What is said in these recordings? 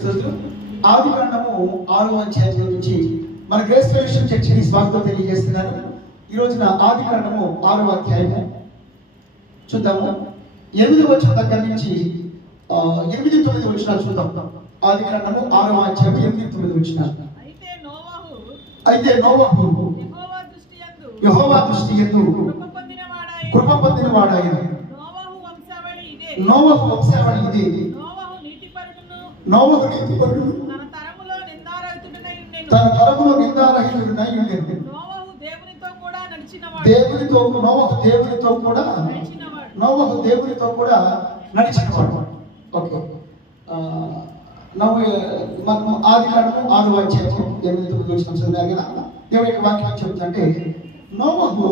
ఆది కాండము 6వ అధ్యాయం నుంచి మన గ్రేస్ ఫెలోషిప్ చర్చికి స్వాగతం తెలియజేస్తున్నారు. ఈ రోజున ఆది కాండము 6వ అధ్యాయము చూద్దాము. 8వ వచనం దగ్గర నుంచి 8-9 వచనాలు చూద్దాం. ఆది కాండము 6వ అధ్యాయం 8-9 వచనాలు. అయితే నోవహు యెహోవా దృష్టి యందు కృప పొందిన వాడాయెను. నోవహు వంశావళి ఇదే. నోవహు నీతిపరుడు తన తరములో నిందారహితుడై ఉండెను. నోవహు దేవునితో కూడా నడిచినవాడు. ఓకే, మనం ఆది కాండము 6వ అధ్యాయం 8-9 వచనం చదివాం కదా. దేవుని యొక్క వాక్యం చెబుతుంటే నోవహు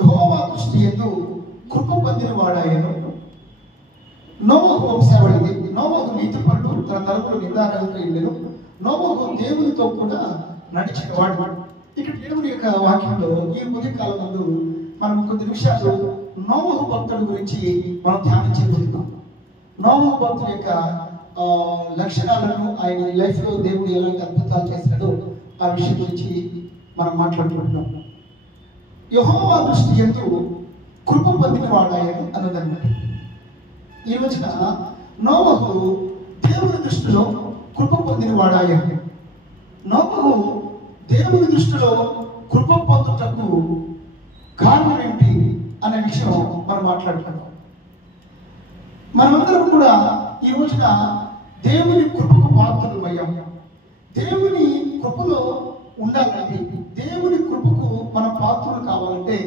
యెహోవా దృష్టి యందు కృప పొందిన వాడాయెను. నోవహు వంశావళిది. నోవహు నీతిపరుడు తన తరములో నిందారహితుడై ఉండెను. నోవహు దేవునితో కూడా నడిచినవాడు. ఇక్కడ దేవుని యొక్క వాక్యంలో ఈ ఉదయకాలం ముందు మనం కొద్ది నిమిషాలు నోవహు భక్తుడి గురించి మనం ధ్యానం చేయబోతున్నాం. నోవహు భక్తుడి యొక్క లక్షణాలను, ఆయన లైఫ్ లో దేవుడు ఎలాంటి అద్భుతాలు చేశాడో ఆ విషయం గురించి మనం మాట్లాడుకుంటున్నాం. యెహోవా దృష్టి యందు కృప పొందిన వాడాయను అన్నదన్నమాట. ఈ రోజున నోవహు దేవుని దృష్టిలో కృప పొందిన వాడాయను. నోవహు దేవుని దృష్టిలో కృప పొందుటకు కారణం ఏంటి అనే విషయం మనం మాట్లాడుతున్నాం. మనమందరం కూడా ఈ రోజున దేవుని కృపకు పాత్రలు అయ్యాం. దేవుని కృపలో ఉండాలంటే, దేవుని కృపకు మనం పాత్రలు కావాలంటే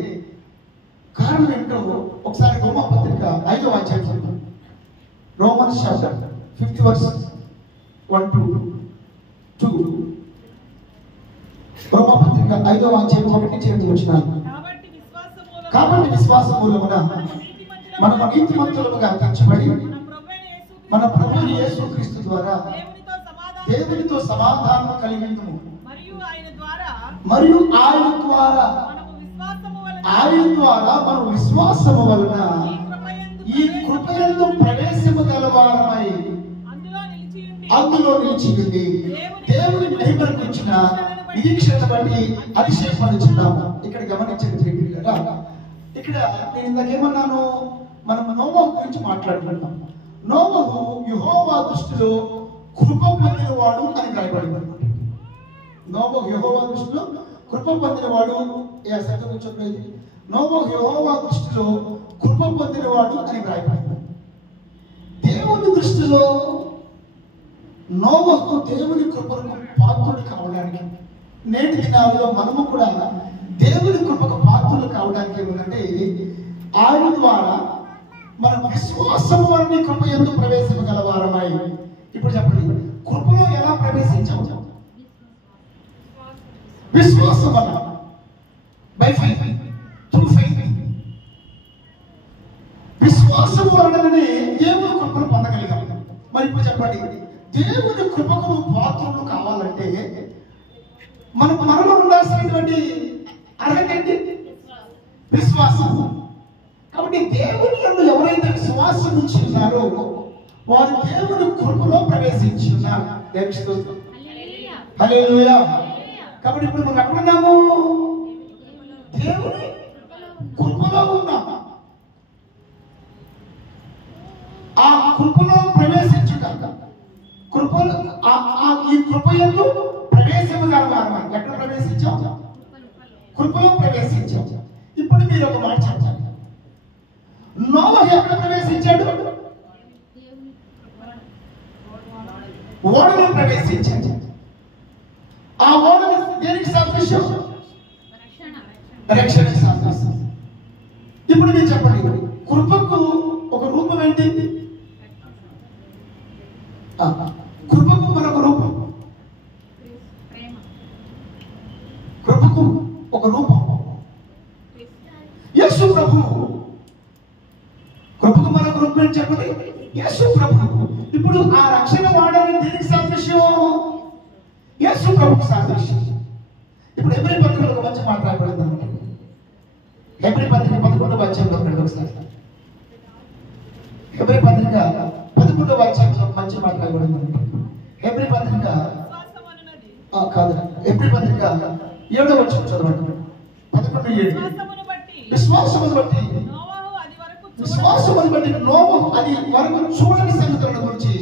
కారణం ఏంటో ఒకసారి రోమా పత్రిక 5వ అధ్యాయం చదువుతాం. Romans chapter 5th verse 1-2. రోమా పత్రిక 5వ అధ్యాయం 1-8 వచనాలు. కాబట్టి విశ్వాస మూలమున మనము నీతిమంతులుగా తీర్చబడి మన ప్రభువైన యేసుక్రీస్తు ద్వారా దేవునితో సమాధానం కలిగిందుము. మరియు ఆయన ద్వారా మనం విశ్వాసము వలన ఈ కృపయందు ప్రవేశము గలవారమై అందులో నిలిచియుండి దేవుని మహిమను గురించిన నిరీక్షణ బట్టి అతిశయపడుచున్నాము. ఇక్కడ గమనించండి కదా, ఇక్కడ నేను ఇందాకేమన్నాను, మనం నోవహు గురించి మాట్లాడుకుంటాం. నోవహు యెహోవా దృష్టిలో కృప పొందినవాడు అని రాయబడింది అనమాట. నోవహు యెహోవా దృష్టిలో కృప పొందినవాడు. ఏ శబ్దం చెప్పలేదు. నోవహు యెహోవా దృష్టిలో కృప పొందినవాడు అని రాయబడింది. దేవుని దృష్టిలో నోవహు దేవుని కృపకు పాత్రుడు కావడానికి, నేటి దినాల్లో మనము కూడా దేవుని కృపకు పాత్రులు కావడానికి ఏమిటంటే ఆయన ద్వారా మన విశ్వాసం వలన కృప యందు ప్రవేశము గలవారమై. ఇప్పుడు చెప్పండి, కృపలో ఎలా ప్రవేశించాము? విశ్వాసం వలన, బై ఫెయిత్, త్రూ ఫెయిత్. విశ్వాసం వలననే దేవుని కృపను పొందగలిగాం. మరి ఇప్పుడు చెప్పండి, దేవుని కృపకు పాత్రలు కావాలంటే మనలో ఉండాల్సినటువంటి అర్హత ఏంటి? విశ్వాసం. కాబట్టి దేవుని యందు ఎవరైతే విశ్వాసం ఉంచి ఉన్నారో వారు దేవుని కృపలో ప్రవేశించి ఉన్నారు. హల్లెలూయా. కాబట్టి ఇప్పుడు మనం ఎక్కడున్నాము? దేవుని కృపలో ఉన్నాం. ఆ కృపలో ప్రవేశించుట, కృపలో ఈ కృప యందు ప్రవేశము గలవారమై. ఎక్కడ ప్రవేశించాం? కృపలో ప్రవేశించాం. ఇప్పుడు మీరు ఒక మాట చెప్పాలి, నోవహు ఎక్కడ ప్రవేశించాడు? ఓడలో ప్రవేశించాడు. ఆ ఓడలు దేనికి సాదృశ్యం? రక్షణకి సాదృశ్యం. ఇప్పుడు మీరు చెప్పండి, కృపకు ఒక రూపం ఏంటి? కృపకు మరొక రూపం. కృపకు ఒక రూపం యేసు ప్రభువు. కృపకు మరొక రూపం ఏంటి చెప్పండి? యేసు ప్రభువు. ఇప్పుడు ఆ రక్షణ వాడని దేనికి సాదృశ్యం? యేసు ప్రభుకు సాదృశ్యం. ఇప్పుడు హెబ్రీ పత్రికలో ఒక మంచి మాట రాయబడింది అనమాట. హెబ్రీ పత్రిక 11వ అధ్యాయంలో ఒకసారి హెబ్రీ పత్రిక 11వ అధ్యాయంలో మంచి మాట రాయబడింది అనమాట. కాదు, ఎబ్రీ పత్రిక 7వ వచనం చదవండి. 11:7. విశ్వాసమును బట్టి నోవహు అది వరకు చూడని సంగతులను గురించి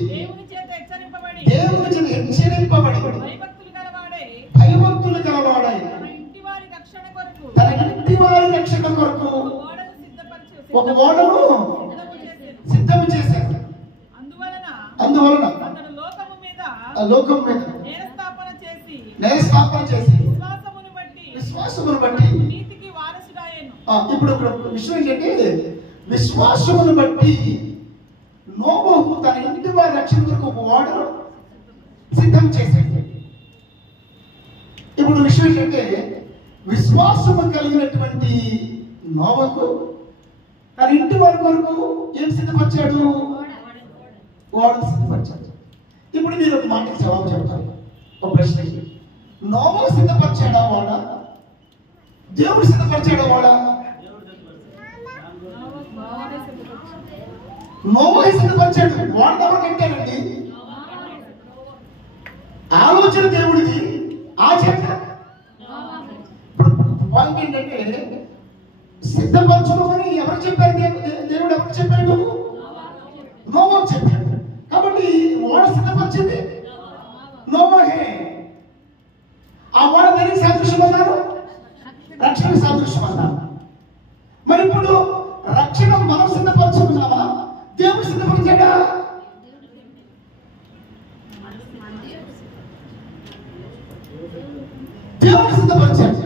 దేవుని చేత హెచ్చరింపబడి భయభక్తులు గలవాడై తన ఇంటి వారి రక్షణ కొరకు ఒక ఓడను సిద్ధము చేశాడు. అందువలన లోకం మీద నేరస్థాపన చేసి విశ్వాసమును బట్టి ఇప్పుడు విషయం ఏంటంటే, విశ్వాసమును బట్టి నోవహు తన ఇంటి వారి రక్షణ కొరకు ఒక ఓడను సిద్ధం చేశాడు. ఇప్పుడు విషయం ఏంటంటే, విశ్వాసము కలిగినటువంటి నోవహు తన ఇంటి వారి కొరకు ఏం సిద్ధపరిచాడు? ఓడను సిద్ధపరిచాడు. ఇప్పుడు మీరు ఒక మాటకి జవాబు చెప్తారు. ఒక ప్రశ్నకి, నోవహు సిద్ధపరిచాడా ఓడ? దేవుడు సిద్ధపరిచాడా ఓడ? నోవహు సిద్ధపరిచాడు. ఓడ ఎవరు కట్టారండి? ఆలోచన దేవుడిది, ఆచరణ. ఇప్పుడు పాయింట్ ఏంటంటే, సిద్ధపరచమని ఎవరు చెప్పారు? దేవుడు ఎవరు చెప్పాడు? నోవహు చెప్పాడు. కాబట్టి ఓడ సిద్ధపరిచింది నోవహే. ఆ ఓడ దేనికి సాదృశ్యం అన్నారు? రక్షణ సాదృశ్యం అన్నారు. మరి ఇప్పుడు రక్షణ మనం సిద్ధపరచుకున్నామా? దేవుడు సిద్ధపరిచాడా? దేవుడు సిద్ధపరిచాడు.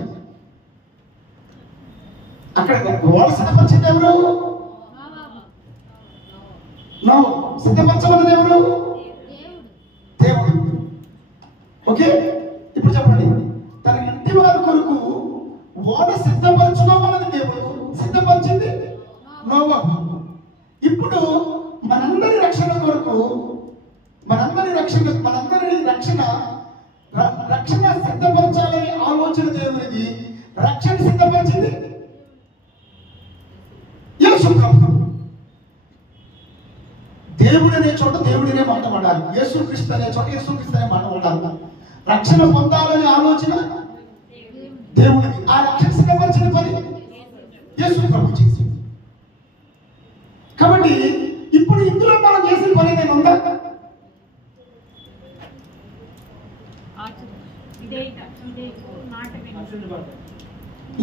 అక్కడ ఓడ సిద్ధపరిచింది ఎవరు? సిద్ధపరచమన్నది ఎవరు? దేవుడు. ఓకే, ఇప్పుడు చెప్పండి, తన ఇంటి వారి కొరకు ఓడ సిద్ధపరచుకోమన్నది దేవుడు, సిద్ధపరిచింది నోవహు. ఇప్పుడు మనందరి రక్షణ కొరకు మనందరి రక్షణ సిద్ధపరచాలని ఆలోచన దేవుడిది. రక్షణ సిద్ధపరిచింది యేసు ప్రభు. దేవుడు అనే చోట దేవుడినే మాట్లాడాలి, యేసుక్రీస్తు అనే చోట యేసుక్రీస్తు అనే మాట్లాడాలి. రక్షణ పొందాలనే ఆలోచన దేవుడికి. ఆ రక్షణ సిద్ధపరిచిన పని యేసు ప్రభు చేసింది. కాబట్టి ఇప్పుడు ఇందులో మనం చేసిన పని ఏదైనా ఉందా?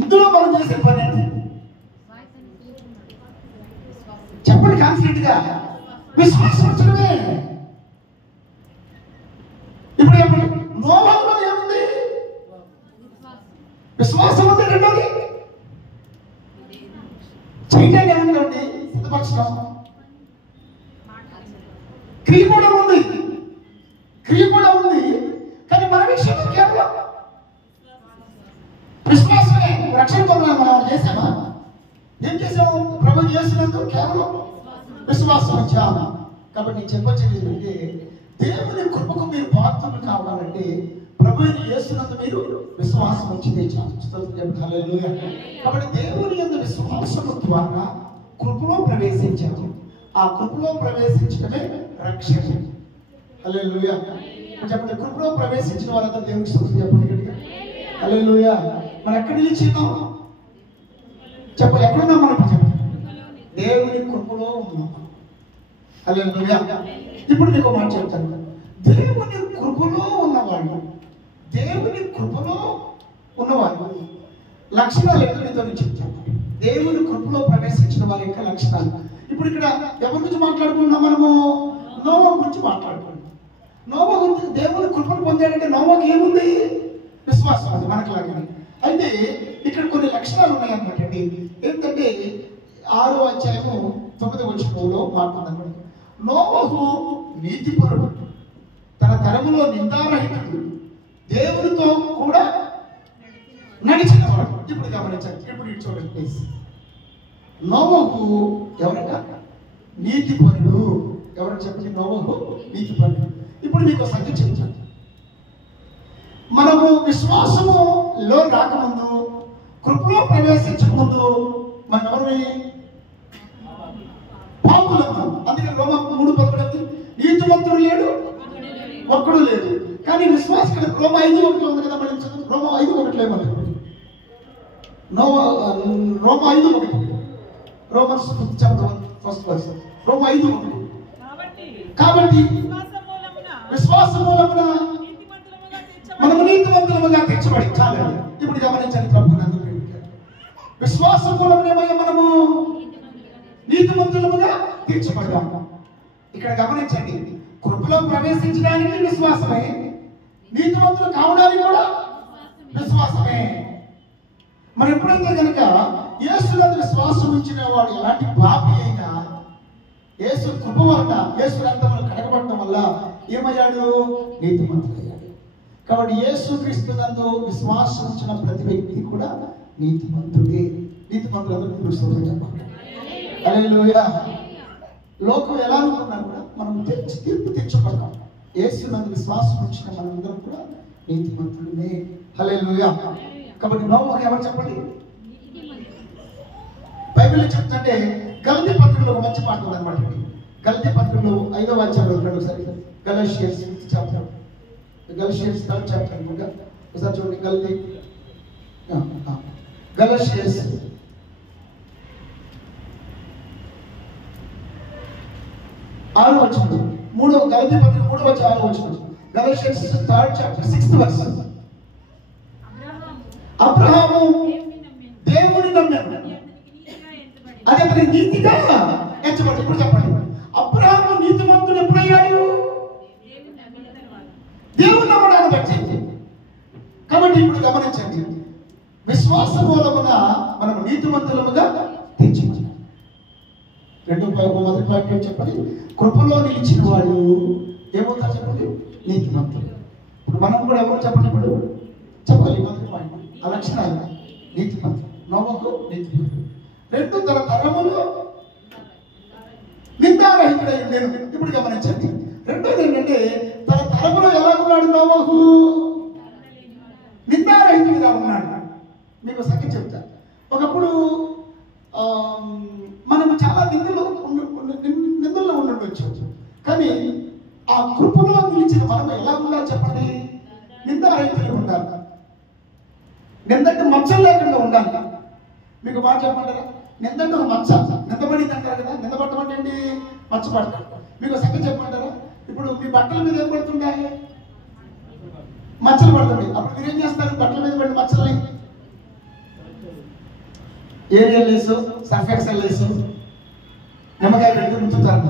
ఇందులో మనం చేసిన పని ఏంటి? చెప్పండి కాన్ఫిడెంట్ గా. విశ్వాసం వచ్చడమే. ఇప్పుడు నోవహులో ఏముంది? విశ్వాసం ఉంది. రెండోది చేయటాన్ని ఏముందండి? సిద్ధపరచడం. క్రియ కూడా ఉంది. కానీ మన విషయంలో కేవలం విశ్వాసమే. రక్షణ పొందడం మనం చేసామా? ఏం చేసాము? ప్రభు చేసినందుకు కేవలం విశ్వాసం వచ్చాము. కాబట్టి నేను చెప్పొచ్చేది ఏంటంటే, దేవుని కృపకు మీరు పాత్రలు కావాలంటే ప్రభు యేసునందు మీరు విశ్వాసం వచ్చిందే చాలు. కాబట్టి దేవుని యందు విశ్వాసం ద్వారా కృపలో ప్రవేశించాము. ఆ కృపలో ప్రవేశించడమే రక్షణ. హల్లెలూయా. చెప్పండి, కృపలో ప్రవేశించిన వాళ్ళంతా దేవునికి స్తుతి చెప్పండి. హల్లెలూయా. మనం ఎక్కడ నిలిచినాం? చెప్పండి, ఎక్కడున్నాం మనం? చెప్పండి, దేవుని కృపలో ఉన్నాం. హల్లెలూయా. ఇప్పుడు మీకు మాట చెప్తాను. దేవుని కృపలో ఉన్నవాళ్ళు లక్షణాలు ఎక్కడ మీతో చెప్తాను. దేవుని కృపలో ప్రవేశించిన వారి యొక్క లక్షణాలు. ఇప్పుడు ఇక్కడ ఎవరి గురించి మాట్లాడుకుంటున్నాం? మనము నోవహు గురించి మాట్లాడుకుంటున్నాం. నోవహు గురించి దేవుని కృపను పొందాడంటే నోవహుకి ఏముంది? విశ్వాసం. అది మనకు అయితే ఇక్కడ కొన్ని లక్షణాలు ఉన్నాయన్నమాట అండి. ఏంటంటే 6వ అధ్యాయము 9వ వచనంలో మాట్లాడుతున్నాడు. నోవహు నీతిపరుడు, తన తరములో నిందారహితుడు, దేవునితో కూడా నడిచినవాడు. ఇప్పుడు గమనించండి. ఇప్పుడు ఇటు చూడండి ప్లీజ్. నోవహు ఎవరట? నీతిపరుడు. ఎవరు చెప్పండి? నోవహు నీతిపరుడు. ఇప్పుడు మీకు సంగతి చెప్తాను. మనము విశ్వాసములో రాకముందు, కృపలో ప్రవేశించక ముందు మనం ఎవరు? పాపులము. అందుకని రోమా 3:11 నీతిమంతుడు లేడు, ఒక్కడు లేదు. కానీ విశ్వాసం ఇక్కడ రోమ 5:1 ఉంది కదా, మళ్ళీ రోమ 5:1 ఏమన్నా రోమ 5:1 రోమన్స్ చాప్టర్ 1 రోమ 5:1 కాబట్టి విశ్వాస మూలమున మనము నీతిమంతులముగా తీర్చబడి చాలు. ఇప్పుడు గమనించండి, ప్రభునందు విశ్వాస మూలమునేమయ్యా మనము నీతిమంతులముగా తీర్చబడ్డాం. ఇక్కడ గమనించండి, కృపలో ప్రవేశించడానికి విశ్వాసమే, నీతిమంతులు కావడానికి కూడా విశ్వాసమే. మరి ఎప్పుడైతే కనుక యేసునందు విశ్వాసం ఉంచిన వాడు ఎలాంటి పాపి అయినా యేసు కృప వలన, యేసు రక్తమును కడగబడటం వల్ల ఏమయ్యాడు? నీతిమంతుడయ్యాడు. కాబట్టి యేసు క్రీస్తునందు విశ్వాసం ఉంచిన ప్రతి వ్యక్తి కూడా నీతిమంతుడే. నీతిమంతులందరూ చెప్పండి హల్లెలూయా. లోకం ఎలా అనుకున్నా కూడా మనం తీర్పు తెచ్చుకున్నాం. యేసునందు విశ్వాసం ఉంచిన మనందరం కూడా నీతిమంతులమే. హల్లెలూయా. కాబట్టి నోవహు ఎవరు చెప్పండి? బైబిల్ చెప్తుంటే గలతీ పత్రికలో ఒక మంచి మాట ఉందన్నమాట. గలతీ పత్రికలో 5వ అధ్యాయంలో ఒకసారి గలషియన్స్ చాప్టర్, గలషియన్స్ 3rd చాప్టర్ అనుకుంటా, ఒకసారి చూడండి. గలషియన్స్ 6వ వచనం, గలతీ పత్రిక 3వ అధ్యాయం 6వ వచనం. గలషియన్స్ 3rd chapter 6th verse. Abraham దేవుని నమ్మాడు, అది అతని నీతిగా ఎంచబడి. ఇప్పుడు చెప్పండి, అబ్రహాము నీతిమంతుడు ఎప్పుడయ్యాడు? దేవుని నమ్మడాన్ని బట్టి. కాబట్టి ఇప్పుడు గమనించండి, విశ్వాస మూలమున మనం నీతిమంతులముగా తీర్చబడ్డాం. మొదటి వాక్యం చెప్పండి, కృపలో నిలిచిన వాడు ఏమవుతారు చెప్పండి? నీతిమంతులు. ఇప్పుడు మనం కూడా ఎవరు చెప్పండి? ఇప్పుడు చెప్పాలి మొదటి వాక్యం ఆ లక్షణాలు. నీతిమంతులు, నోవహు నీతిమంతుడు. 2 తన తరములు నిందారహితుడై ఉండేను. ఇప్పుడు గమనించండి, రెండోది ఏంటంటే తన తరములో ఎలా ఉన్నాడు నోవహు? నిందారహితుడిగా ఉన్నాడు. మీకు సంగతి చెప్తా. ఒకప్పుడు మనము చాలా నిందల్లో ఉండొచ్చు, కానీ ఆ కృపలో నిలిచిన మనం ఎలా ఉండాలి చెప్పండి? నిందారహితులు ఉండాలి, నిందంటే మచ్చలు లేకుండా ఉండాలి. మీకు మాట చెప్పమంటారా? నిందంటే ఒక మచ్చ, నిందబడింది అంటారు కదా. నిందబడటం అంటే ఏంటి? మచ్చ పడతాం. మీకు సంగతి చెప్పమంటారా? ఇప్పుడు మీ బట్టల మీద ఏం పడుతుంటాయి? మచ్చలు పడుతుంది. అప్పుడు మీరు ఏం చేస్తారు? బట్టల మీద పడిన మచ్చల్ని ఏరియల్ వేసు, సర్ఫెక్సల్ వేసు, నిమ్మకాయ పెట్టి ఉంచుతారు.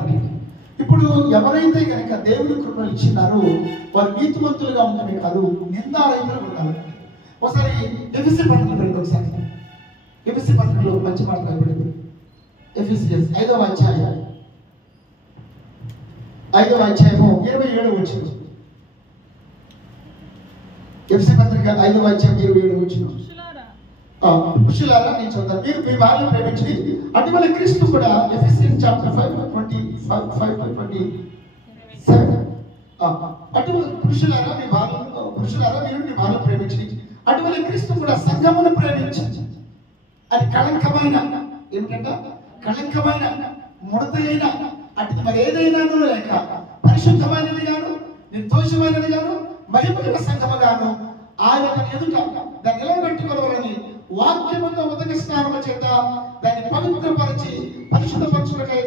ఇప్పుడు ఎవరైతే కనుక దేవుని కృపను ఇచ్చినారో వారు నీతిమంతులుగా ఉండటమే కాదు, నిందారహితులు ఉండాలి. ఒకసారి ఎఫెసీ పత్రిక పెట్టి, ఒకసారి ఎఫెసీ పత్రికలో మంచి మాట రాయబడింది. ఎఫెసియన్స్ 5వ అధ్యాయం 27వ వచనం. ఎఫెసీ పత్రిక 5వ అధ్యాయం 27వ వచనం. పురుషులారా నేను చదువుతాను, మీరు మీ భార్యను ప్రేమించి అటువల క్రీస్తు కూడా. Ephesians chapter 5:25-27. అటు పురుషులారా మీరు మీ భార్యను ప్రేమించి అటువల క్రీస్తు కూడా సంఘమును ప్రేమించి. అది కళంకమైన, ఏమిటంటే కళంకమైన, ముడతైన, అటు మరి ఏదైనాను లేక పరిశుద్ధమైనది గాను, నిర్దోషమైనది గాను, మహిమగల సంఘము గాను ఆయన తన ఎదుట దాన్ని నిలబెట్టుకోవాలని వాక్యముతో ఉదక స్నానము చేత దాన్ని పవిత్రపరిచి పరిశుద్ధపరచుటకై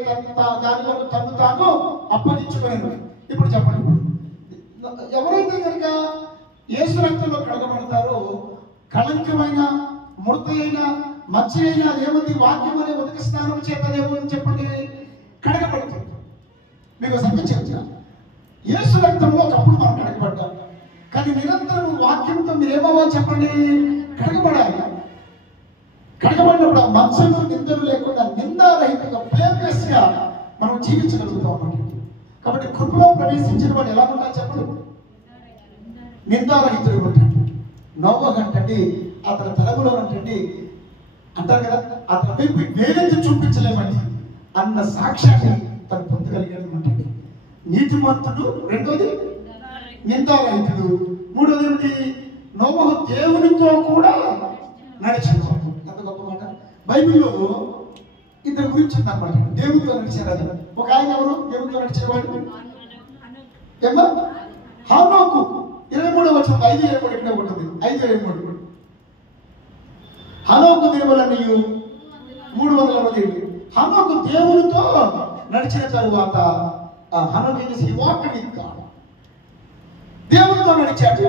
దాని వరకు తను తాను అప్పగించుకునేది. ఇప్పుడు చెప్పండి, ఎవరైతే కనుక యేసు రక్తంలో కడగబడతారో కళంకమైన, ముడతైన, మచ్చ అయినా ఏముంది? వాక్యం అనే ఉదక స్నానం చేత ఏముంది చెప్పండి? కడగబడుతుంది. మీకు సంగతి చెప్తా, యేసు రక్తంలో ఒకప్పుడు మనం కడగబడ్డాం, కానీ నిరంతరం వాక్యంతో మీరేమవ్వాలి చెప్పండి? కడగబడాలి. కడగబడినప్పుడు ఆ మచ్చలు, నిందలు లేకుండా నిందారహితంగా, బ్లేమ్లెస్ గా మనం జీవించగలుగుతాం అన్నమాట. కాబట్టి కృపలో ప్రవేశించిన వాడు ఎలా ఉండాలి చెప్పండి? నిందారహితుడు ఉంటాడు. నోవహు అంటే అతని తరములో అంటే అంటారు కదా, అతని వైపు వేలెత్తి చూపించలేమండి అన్న సాక్ష్యాన్ని తను పొందగలిగాడు అంటే నీతిమంతుడు. రెండోది నిందారహితుడు. మూడోది ఏమిటి? నోవహు దేవునితో కూడా నడిచాడు. ఎంత గొప్ప మాట! బైబిల్లో ఇద్దరు గురించి ఉందన్నమాట, దేవునితో నడిచారు. అది ఒక ఆయన ఎవరు దేవునితో నడిచేవాడు? ఏమో హనోకు 23వ వచనం 5:23 ఇక్కడే ఉంటుంది. 5:23 హనోకు దినములన్నీ 360 ఏళ్ళు. హనోకు దేవునితో నడిచిన తరువాత హనోకు ఏం చేసి వాక్ విత్ గాడ్, దేవునితో నడిచాడు.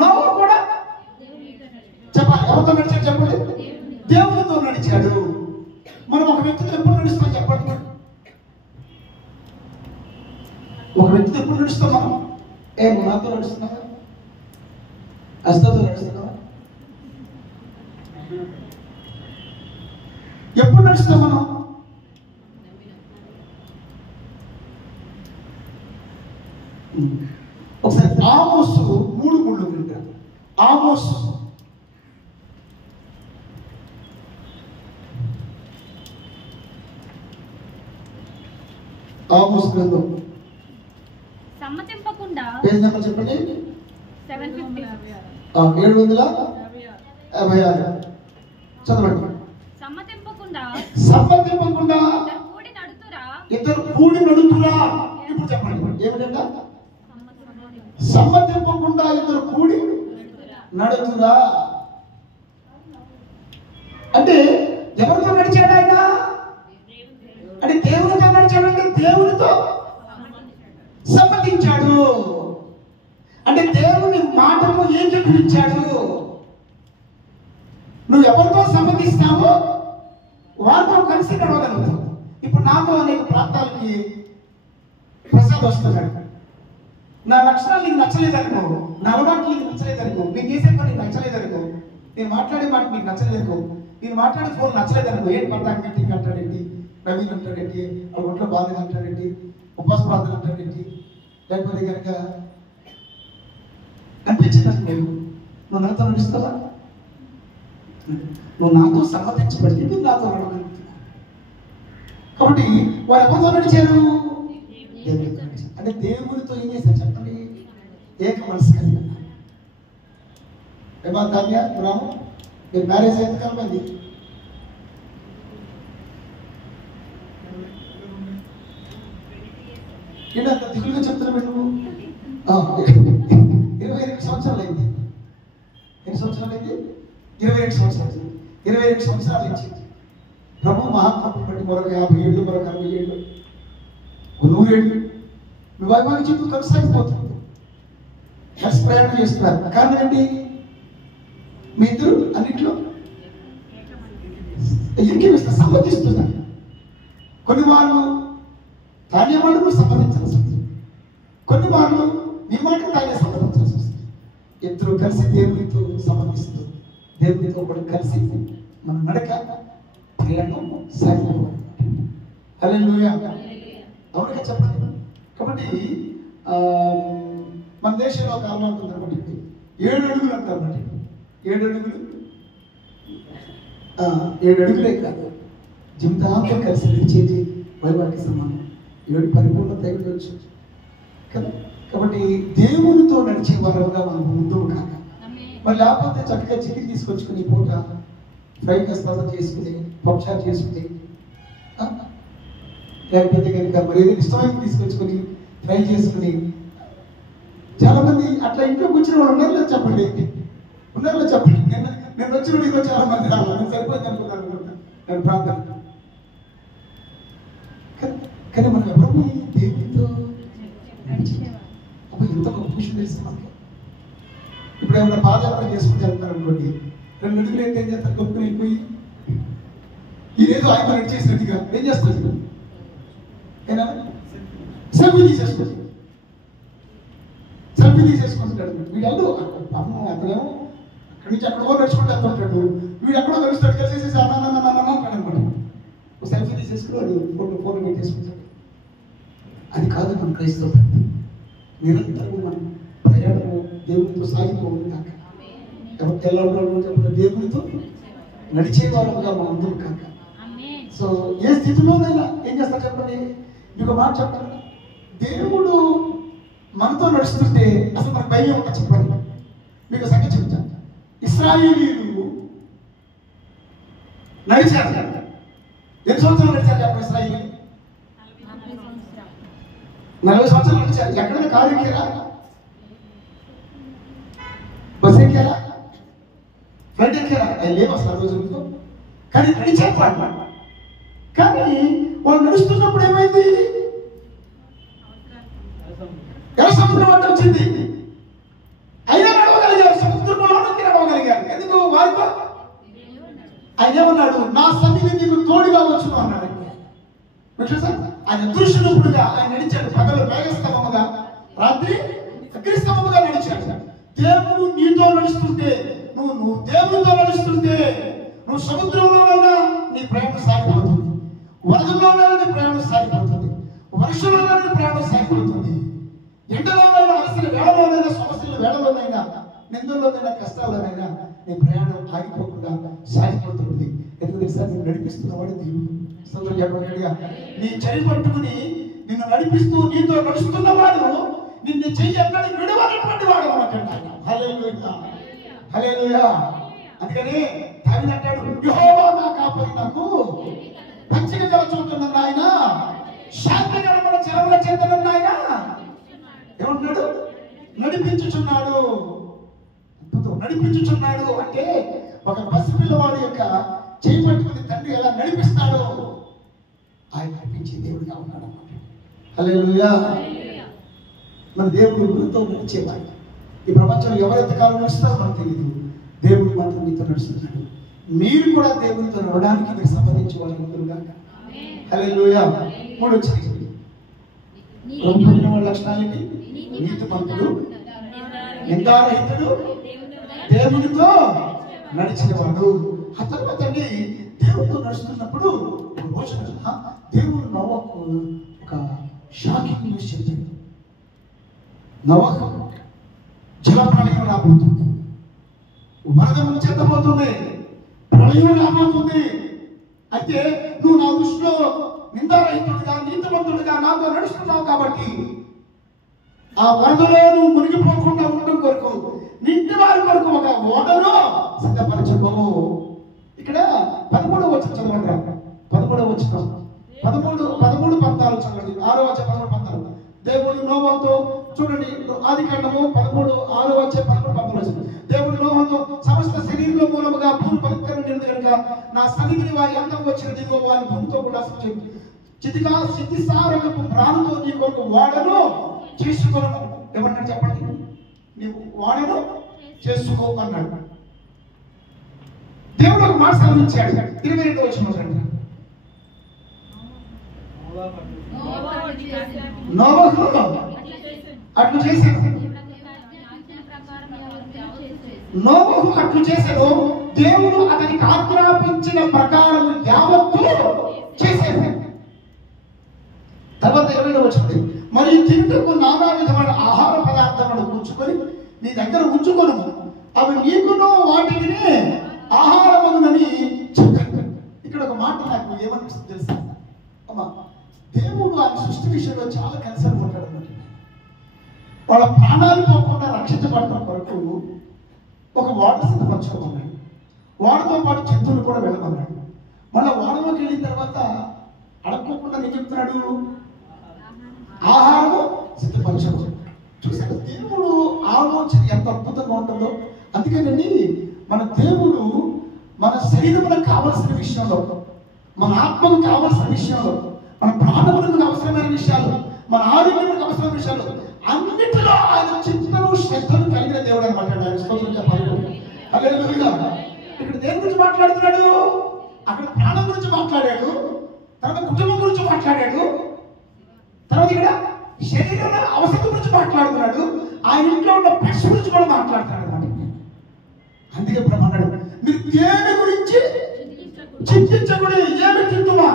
నోవా కూడా చెప్పాలి, ఎవరితో నడిచాడు చెప్పండి? దేవునితో నడిచాడు. మనం ఒక వ్యక్తితో ఎప్పుడు నడుస్తాం చెప్పండి? ఒక వ్యక్తితో ఎప్పుడు నడుస్తాం మనం? నాతో నడుస్తున్నావా? అస్తతో నడుస్తున్నావా? ఎప్పుడు నడుస్తాం మనం? ఒకసారి ఆమోసు 3:3 వింటారు. ఆమోసు గ్రంథం సమ్మతింపకుండా పేజ్ నెంబర్ చెప్పండి. 756 చదవండి. సమ్మతింపకుండా ఇద్దరు కూడి నడుతురా. ఇప్పుడు చెప్పండి ఏమిటంట? సమ్మతింపకుండా ఇద్దరు కూడి నడుతురా అంటే ఎవరితో నడిచాడు ఆయన? అంటే దేవునితో నడిచాడంటే దేవునితో సమ్మతించాడు. అంటే దేవుని మాటకు ఏకీభవించాడు. నువ్వు ఎవరితో సమ్మతిస్తావో వారితో కలిసి నడవగలుగుతావు. ఇప్పుడు నాతో అనేక ప్రాంతాలకి ప్రసాద్ వస్తున్నాడు. నా లక్షణాలు నీకు నచ్చలేదనుకో, నా అలవాట్లు నీకు నచ్చలేదనుకో, మీకు చేసే పని నీకు నచ్చలేదనుకో, నేను మాట్లాడే మాట మీకు నచ్చలేదనుకో, నేను మాట్లాడే ఫోన్ నచ్చలేదనుకో, ఏంటి పట్టాకి మీటింగ్ అంటాడేంటి, నవీన్ అంటాడేంటి, వాళ్ళ ఒంట్లో బాధగా అంటాడేంటి, ఉపవాస ప్రార్థన అంటాడేంటి, లేకపోతే కనుక అనిపించింది అనుకో, నువ్వు నాతో నడుస్తావా? నువ్వు నాతో సమ్మతించబడి నువ్వు నాతో నడవగలుగుతున్నావు. కాబట్టి వారు ఎవరితో నడిచారు? అంటే దేవుడితో ఏం చేశారు చెప్పండి? ఏక మనసు కలిగి ఉన్నారు. రాము మీరు మ్యారేజ్ ఎంత కాలం అయింది? ఏంటి అంత దిగులుగా చెప్తున్నా నువ్వు? 22 సంవత్సరాలు అయింది. ఎన్ని సంవత్సరాలు అయింది? 22 సంవత్సరాలు. 22 సంవత్సరాలు ఇచ్చింది ప్రభు మహాత్మ బట్టి మరొక 50 ఏళ్ళు, మరొక 60 ఏళ్ళు, 100 ఏళ్ళు మీ వైభవాన్ని చుట్టూ కొనసాగిపోతుంది. కలిసి ప్రయాణం చేస్తున్నారు. కారణం ఏంటి? మీ ఇద్దరు అన్నింటిలో ఏకీవిస్తారు, సమ్మతిస్తున్నారు. కొన్ని వారు తానే మాటకు సమ్మతించాల్సి వస్తుంది, కొన్ని వారు మీ మాటకు తానే సమ్మతించాల్సి వస్తుంది. ఇద్దరు కలిసి దేవునితో సమ్మతిస్తూ దేవునితో కూడా కలిసి మన నడక ప్రయాణం సాగిపోవాలి. హల్లెలూయా. అవునుగా చెప్పండి. కాబట్టి మన దేశంలో ఒక అలవాటు ఉంది అనమాట, 7 అడుగులు అంటారు అన్నమాట. 7 అడుగులు 7 అడుగులే కాదు, జీవితాంతం కలిసి నడిచేది వైవాహిక సమానం. 7 పరిపూర్ణత తగ్గవచ్చు కదా. కాబట్టి దేవునితో నడిచే వారుగా మనం ముందుకు కాక, మరి లేకపోతే చక్కగా చికెన్ తీసుకొచ్చుకుని పూట ఫ్రై కస్తాలు చేసుకుని పప్చారు చేసుకుని, లేకపోతే కనుక మరి ఏదైనా ఇష్టమైనది తీసుకొచ్చుకొని ఫ్రై చేసుకుని, చాలా మంది అట్లా ఇంట్లో కూర్చుని వాళ్ళు ఉన్నారో చెప్పండి, ఉన్నారో చెప్పండి. నేను వచ్చిన ఇంట్లో చాలా మంది రావాలి, నేను సరిపోయింది అనుకున్నాను నేను ప్రార్థన. కానీ మనం ఎవరు దేవునితో అప్పుడు ఎంత గొప్ప విషయం తెలుసు మనకి. ఇప్పుడు ఏమైనా పాదయాత్ర చేసుకుని వెళ్తారు అనుకోండి, 2 అడుగులు అయితే ఏం చేస్తారు? గొప్పని వెళ్ళిపోయి ఇదేదో ఆయన నడిచేసినట్టుగా ఏం చేస్తారు? ఏనా సెల్ఫీ తీసేసుకుంటాడు. వీడు అమ్మ అక్కడేమో అక్కడి నుంచి ఎక్కడో నడుచుకుంటూ వెళ్తుంటాడు, వీడు ఎక్కడో నడుస్తాడు, కలిసేసి అంటాడు అనమాట. సెల్ఫీ తీసేసుకుని వాడు ఫోటో పెట్టేసుకుంటాడు. అది కాదు మన క్రైస్తవ భక్తి. నిరంతరం మనం ప్రయాణము దేవునితో సాగిపోవాలి కాక, ఎవరు తెల్లవారు చెప్పిన దేవునితో నడిచేవాళ్ళుగా మనం అందరం కాక. సో ఏ స్థితిలోనైనా ఏం చేస్తారు చెప్పండి? మీకు మాట చెప్పండి, దేవుడు మనతో నడుస్తుంటే అసలు మనకు భయం ఉంటా చెప్పండి. మీకు సంగతి చెప్తాను. ఇశ్రాయేలీయులు నడిచారు. ఎన్ని సంవత్సరాలు నడిచారు చెప్పండి? ఇశ్రాయేలీయులు 40 సంవత్సరాలు నడిచారు. ఎక్కడైనా కారు ఎక్కారా? ఎక్కారా? ఫ్లైట్ ఎక్కారా? లేవు అసలు ఆ రోజులతో. కానీ నడిచారు వాళ్ళు. కానీ వాళ్ళు నడుస్తున్నప్పుడు ఏమైంది? ఎర్ర సముద్రం అంటే వచ్చింది. అయినా నడవగలిగారు, సముద్రంలోకి నడవగలిగారు. ఎందుకు? వారితో ఆయన ఏమన్నాడు? నా సన్నిధి నీకు తోడుగా వచ్చును అన్నాడు. ఆయన దృశ్యుడుగా ఆయన నడిచాడు. పగలు మేఘస్తంభముగా, రాత్రి అగ్నిస్తంభముగా నడిచాడు. దేవుడు నీతో నడుస్తుంటే, నువ్వు దేవుడితో నడుస్తుంటే, నువ్వు సముద్రంలోనైనా నీ ప్రయాణం సాగిపోతుంది, వరదల్లోనైనా నీ ప్రయాణం సాగిపోతుంది, వర్షంలోనైనా నీ ప్రయాణం సాగిపోతుంది, ఎండలోనైనా, అలసిన వేళలోనైనా, సమస్యల వేళలోనైనా, నిందల్లోనైనా, కష్టాల్లోనైనా నీ ప్రయాణం ఆగిపోకుండా సాగిపోతుంది. ఎందుకు తెలుసా? నేను నడిపిస్తున్నవాడు దేవుడు. నీ చెయ్యి పట్టుకుని నిన్ను నడిపిస్తూ నీతో నడుస్తున్నవాడు నిన్ను చెయ్యి ఎక్కడికి విడవనటువంటి వాడు అన్నట్టు. హల్లెలూయా, హల్లెలూయా. అందుకని దావీదు అంటాడు, యెహోవా నా కాపరి, నాకు పచ్చిక గల చోటున్న ఆయన, శాంతికరమైన చెరవుల చేతనున్న ఆయన ఏమంటున్నాడు? నడిపించుచున్నాడు. నడిపించుచున్నాడు అంటే ఒక పసిపిల్లవాడి యొక్క చేయి పట్టుకుని తండ్రి ఎలా నడిపిస్తాడో ఆయన నడిపించే దేవుడిగా ఉన్నాడు అన్నమాట. హల్లెలూయా. మన దేవుడు మనతో నడిచేవాడు. ఈ ప్రపంచంలో ఎవరైతే కాలం నడుస్తారో మనకు తెలియదు. దేవుడు మాత్రం మీతో నడుస్తున్నాడు. మీరు కూడా దేవుడితో నడవడానికి మీరు సంబంధించి వాళ్ళు ముందుగా. హల్లెలూయా. 3 వచ్చింది. లక్షణాలకి నీతిమంతుడు, నిందారహితుడు, దేవుడితో నడిచినవాడు. ఆ తర్వాత అండి దేవుడితో నడుస్తున్నప్పుడు ఒక రోజున దేవుడు నోవాకు ఒక షాకింగ్ న్యూస్ చెప్పాడు. నోవాకు జలప్రళయం రాబోతుంది, వరద ముంచెత్తబోతుంది, ప్రళయం రాబోతుంది. అయితే నువ్వు నా దృష్టిలో నిందారహితుడిగా, నీతిమంతుడిగా నాతో నడుస్తున్నావు కాబట్టి ఆ వరదలో నువ్వు మునిగిపోకుండా ఉండడం కొరకు, నింటి వారి కొరకు ఒక ఓడను సిద్ధపరచుకో. ఇక్కడ 13వ వచనం చదవండి. 13వ వచనం 13-14 చదవండి. 6వ వచనం 13-14. దేవుడు నోవాతో చూడండి, ఆదికాండము 13-6 దేవుడు నోవాతో సమస్త శరీరంలో మూలముగా భూమి పవిత్రంగా నిండి కనుక నా సన్నిధిని వారి అందం వచ్చిన దిగువ వారి భూమితో కూడా చితిగా సిద్ధిసారకపు ప్రాణంతో నీ కొరకు వాడను చేసుకోను. ఎవరన్నా చెప్పండి, నీవు వాడను చేసుకో అన్నాడు. దేవుడు ఒక మాట సెలవిచ్చాడు. 22వ వచనం నోవహు అట్లు చేశాను. నోవహు అట్లు చేశాను. దేవుడు అతనికి ఆజ్ఞాపించిన ప్రకారం యావత్తు చేశాను. తర్వాత 20వ వచనం, మరియు తింటుకు నానా విధమైన ఆహార పదార్థములను ఉంచుకొని నీ దగ్గర ఉంచుకొను, అవి నీకును వాటికి ఆహారమగునని చెప్పాను. ఇక్కడ ఒక మాట నాకు ఏమనిపిస్తుంది తెలుసా? అమ్మా, దేవుడు ఆయన సృష్టి విషయంలో చాలా కన్సర్న్ ఉంటాడు అన్నమాట. వాళ్ళ ప్రాణాలు పోకుండా రక్షించబడటం కొరకు ఒక ఓడ సిద్ధపరచుకోమన్నాడు. ఓడతో పాటు జంతువులు కూడా వెళ్ళమన్నాడు. మళ్ళీ ఓడలోకి వెళ్ళిన తర్వాత అడగకుండా నేను చెప్తున్నాడు, ఆహారము సిద్ధపరచు. చూసాడు దేవుడు ఆలోచన ఎంత అద్భుతంగా ఉంటుందో. అందుకేనండి మన దేవుడు మన శరీరములకు కావలసిన విషయంలో, మన ఆత్మకు కావలసిన విషయంలో, మన ప్రాణములకు అవసరమైన విషయాలు, మన ఆరోగ్యానికి అవసరమైన విషయాలు అన్నిటిలో ఆయన చింతను శ్రద్ధను కలిగిన దేవుడు అనమాట. ఆయన స్తోత్రం చెప్పాలి. హల్లెలూయా. ఇక్కడ దేని గురించి మాట్లాడుతున్నాడు? అక్కడ ప్రాణం గురించి మాట్లాడాడు, తర్వాత కుటుంబం గురించి మాట్లాడాడు, తర్వాత ఇక్కడ శరీరం అవసరం గురించి మాట్లాడుతున్నాడు, ఆయన ఇంట్లో ఉన్న పక్షి గురించి కూడా మాట్లాడుతున్నాడు అన్నమాట. అందుకే బ్రహ్మన్నాడు, మీరు దేని గురించి చింతించకూడదు. ఏమి తింటున్నా,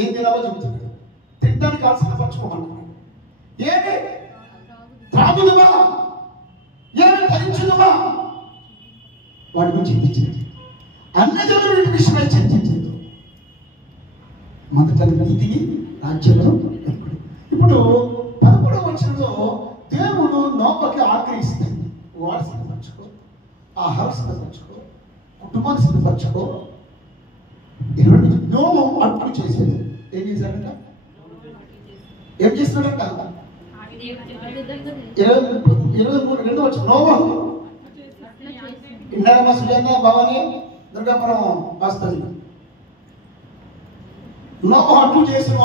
ఏం తినాలో చెప్తున్నాడు. తినడానికి అవసరం పరచుకోమంటున్నాడు. ఏమి త్రాగుదువా, ఏమి ధరించుదువా, వాడి గురించి చింతించలేదు. అన్ని జనులు వీటి విషయమై చింతించలేదు. మొదట నీతిని రాజ్యంలో. ఇప్పుడు 11వ వచనంలో దేవుడు నోవాకి ఆగ్రహిస్తాడు. వాడు సిద్ధపరచుకో, ఆహారం సిద్ధపరచుకో, కుటుంబాన్ని సిద్ధపరచుకో. నోవహు అట్లు చేసేది. ఏం చేశాడంట? ఏం చేస్తున్నాడంట? 23 వచనం, నోవహు ఇండరమ్మ సుజాత భవాని దుర్గాపురం వస్తుంది. నోబు అట్లు చేసిన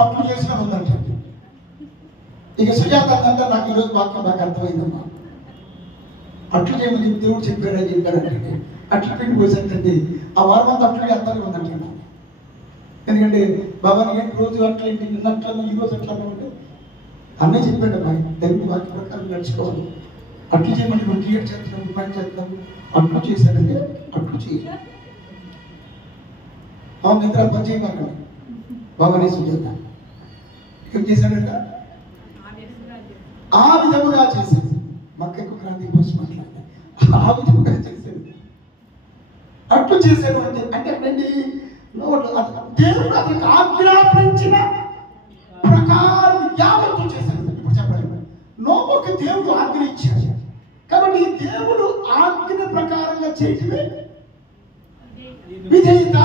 ఉందంట. ఇక సుజాత అంతా నాకు ఈరోజు వాక్యం బాగా అర్థమైందమ్మా. అట్లు చేయమని దేవుడు చెప్పారంటే అట్లు పిండి పోసేటండి ఆ వారం అంతా అట్లు అంతా ఉందంట. ఎందుకంటే బాబాని ఏంటి రోజు అట్లా ఏంటి నిన్న అట్లన్నా ఈరోజు అట్లా అంటే అన్నీ చెప్పాడు అమ్మాయి. దేవుడి వాక్య ప్రకారం నడుచుకోవాలి. అట్లు చేయమని మనం క్రియేట్ చేస్తున్నాం, డిమాండ్ చేస్తాం. అట్లు చేశాడంటే అట్లు చేయాలి. అవును నిద్ర పని చేయమన్నాడు బాబాని సుజాత. ఏం చేశాడంట? ఆ విధముగా చేశాడు. మక్కకు క్రాంతి కోసం మాట్లాడాడు. ఆ విధముగా చేశాడు. అట్లు చేశాడు అంటే అంటే దేవుడు అతనికి ఆజ్ఞాపించిన ప్రకారం యావత్తు చేశాడు. ఇప్పుడు చెప్పండి, నోబుకి దేవుడు ఆజ్ఞ ఇచ్చాడు కాబట్టి దేవుడు ఆజ్ఞ ప్రకారంగా చేయటమే విధేయత.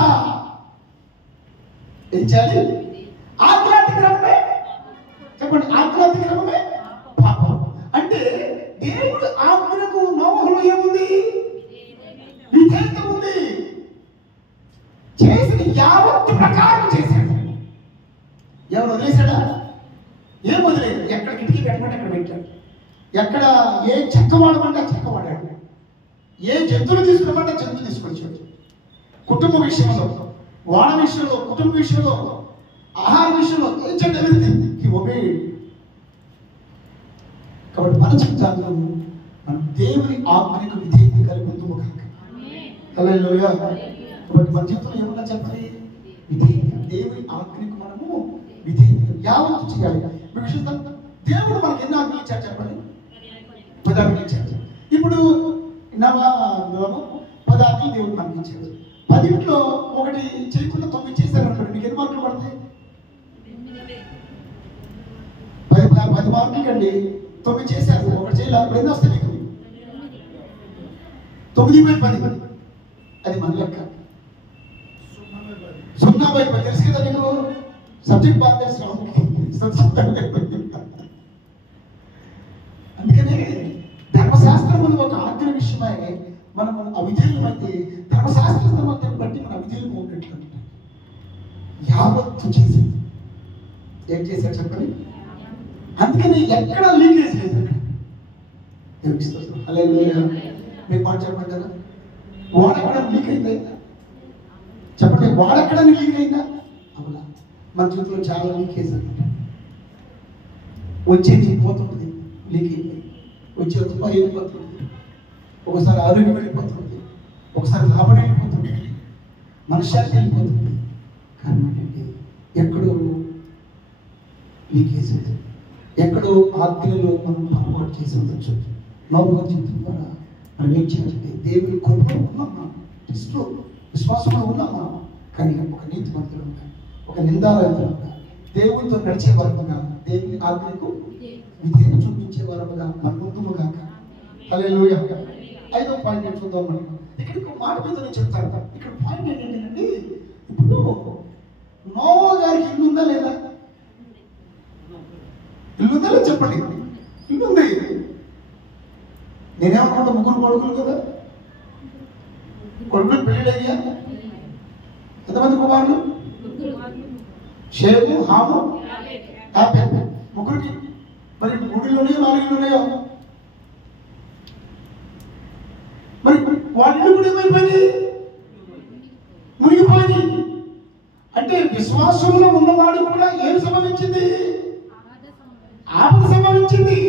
ఏం చేయాలి? ఆజ్ఞాతిక్రమమే. చెప్పండి, ఆజ్ఞాతిక్రమమే పాపం. అంటే దేవుడు ఆజ్ఞకు నోబులో ఏముంది? విధేయత ఉంది. చేసిన యావత్తు ప్రకారం చేశాడు. ఎవరు వదిలేశాడా? ఏం వదిలేదు. ఎక్కడ కిటికీ పెట్టమంటే అక్కడ పెట్టాడు. ఎక్కడ ఏ చెక్క వాడమంటే ఆ చెక్క వాడాడు. ఏ జంతువులు తీసుకురమంటే జంతువులు తీసుకొచ్చాడు. కుటుంబ విషయంలో, వాడ విషయంలో, కుటుంబ విషయంలో, ఆహార విషయంలో కాబట్టి మన జీవితాల్లో మనం దేవుని ఆజ్ఞకు విధేయత కలిగి ముందుకు కాక. హల్లెలూయా. కాబట్టి మన జీవితంలో ఏమన్నా చెప్పాలి? విధేయత. దేవుని ఆజ్ఞకు మనము విధేయత యావత్తు చేయాలి. మీకు చూద్దాం, దేవుడు మనకి ఎన్ని ఆజ్ఞలు ఇచ్చాడు చెప్పండి? 10 ఆజ్ఞలు ఇచ్చాడు. ఇప్పుడు 10 ఆజ్ఞలు దేవుడు మనకి ఇచ్చాడు. 10లో ఒకటి చేయకుండా 9 చేశారు అనుకోండి, మీకు ఎన్ని మార్కులు పడతాయి? 10 మార్కులు కండి. 9 చేశారు, ఒకటి చేయాలి. అప్పుడు ఎన్ని వస్తాయి మీకు? 9/10. అది మన లెక్క. 0/10 తెలుసు కదా మీకు. సబ్జెక్ట్ బాగా తెలుసు. అందుకనే ధర్మశాస్త్రములు ఒక ఆజ్ఞ విషయమై మనం అవిధేయులమైతే ధర్మశాస్త్రం బట్టి మన అవిధేయులు ఉన్నట్లు యావత్తు చేసింది. ఏం చేశారు చెప్పండి? అందుకని ఎక్కడ లీకేజ్ లేదు. హల్లెలూయా. మీకు మాట చెప్పండి కదా, వాడెక్కడ లీక్ అయిందా? చెప్పండి, వాడెక్కడ లీక్ అయిందా? అవునా? మన జీవితంలో చాలా లీకేజ్ అనమాట. వచ్చేది పోతుంది, లీక్ అయిపోయి వచ్చే రూపాయి వెళ్ళిపోతుంది, ఒకసారి ఆరోగ్యం వెళ్ళిపోతుంది, ఒకసారి లాభం వెళ్ళిపోతుంది, మనశ్శాంతి వెళ్ళిపోతుంది. కారణం ఏంటంటే ఎక్కడో లీకేజ్ అవుతుంది. ఎక్కడో ఆజ్ఞలో మనం పొరపాటు చేసి ఉండొచ్చు. నోబు జీవితం ద్వారా మనం ఏం చేయాలంటే దేవుని కృపలో ఉన్నామా, విశ్వాసంలో ఉన్నామా, కానీ ఒక నీతిమంతులుగా, ఒక నిందారహితులుగా, దేవునితో నడిచే వరముగా, దేవుని ఆజ్ఞకు విధేయత చూపించే వరముగా మన ముందుము కాక. హల్లెలూయా. 5వ పాయింట్ నేను చూద్దాం. మనం ఇక్కడ ఒక మాట మీద నేను చెప్తాను. ఇక్కడ పాయింట్ ఏంటంటే, ఇప్పుడు నోవా గారికి ఇల్లు ఉందా లేదా? ఇల్లు ఉందా లేదా చెప్పండి? ఇల్లు ఉంది. నేనేమనుకుంటా, 3 కొడుకులు కదా, కొడుకులు పెళ్ళి అయ్యా. ఎంతమంది కుమారులు? షేము, హాము, యాపెతు. 3కి మరి 3 ఇల్లున్నాయో 4 ఇల్లున్నాయో? మరి వాళ్ళ ఇల్లు కూడా ఏమైపోయింది? మునిగిపోయింది. అంటే విశ్వాసంలో ఉన్నవాడు కూడా ఏం సంభవించింది? ఆపద సంభవించింది,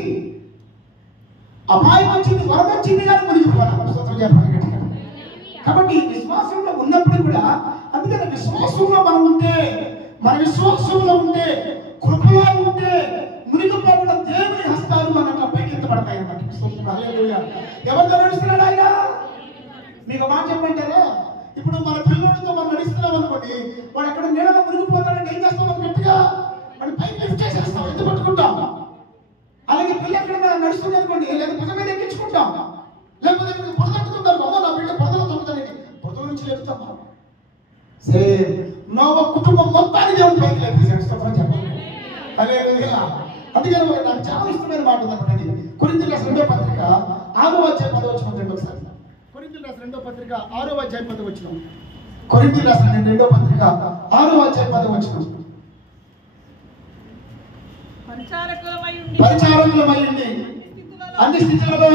అపాయం వచ్చింది, వరద వచ్చింది, కానీ మునిగిపోయాడు. కాబట్టి విశ్వాసంలో ఉన్నప్పుడు కూడా, అందుకని విశ్వాసంలో మనం ఉంటే, మన విశ్వాసంలో ఉంటే, కృపలో ఉంటే మునిగిపోకుండా దేవుని హస్తాలు మన పైకెత్తబడతాయి అన్నమాట. ఎవరితో నడుస్తున్నాడు ఆయన? మీకు మాట చెప్పంటారా? ఇప్పుడు మన పిల్లలతో మనం నడుస్తున్నాం అనుకోండి, వాడు ఎక్కడ నీళ్ళలో మునిగిపోతాడంటే ఏం చేస్తాం? మనం గట్టిగా వాడి పైకి లిఫ్ట్ చేసేస్తాం, ఎంత పట్టుకుంటాం. అలాగే పిల్ల ఎక్కడ నడుస్తుంది అనుకోండి, లేదా భుజ మీద ఎక్కించుకుంటాం, లేకపోతే పొరదొక్కుతుంటారు. అమ్మ నా బిడ్డ పొరదలో తొక్కుతానండి, పొరదల నుంచి లేపుతాం. సేమ్ నోవా కుటుంబం మొత్తాన్ని దేవుడు పైకి లేపేశాడు. చెప్పండి. హల్లెలూయా. అందుకని నాకు చాలా ఇష్టమైన మాట ఉందన్నమాట. కొరింథీయులకు రాసిన 2వ పత్రిక 6వ అధ్యాయం 10వ వచనం ఒకసారి. కొరింథీయులకు రాసిన రెండో పత్రిక 6వ అధ్యాయం 10వ వచనం. కొరింథీయులకు రాసిన రెండో పత్రిక 6వ అధ్యాయం 10వ వచనం. పరిచారకులమై ఉండి అన్ని స్థితులలో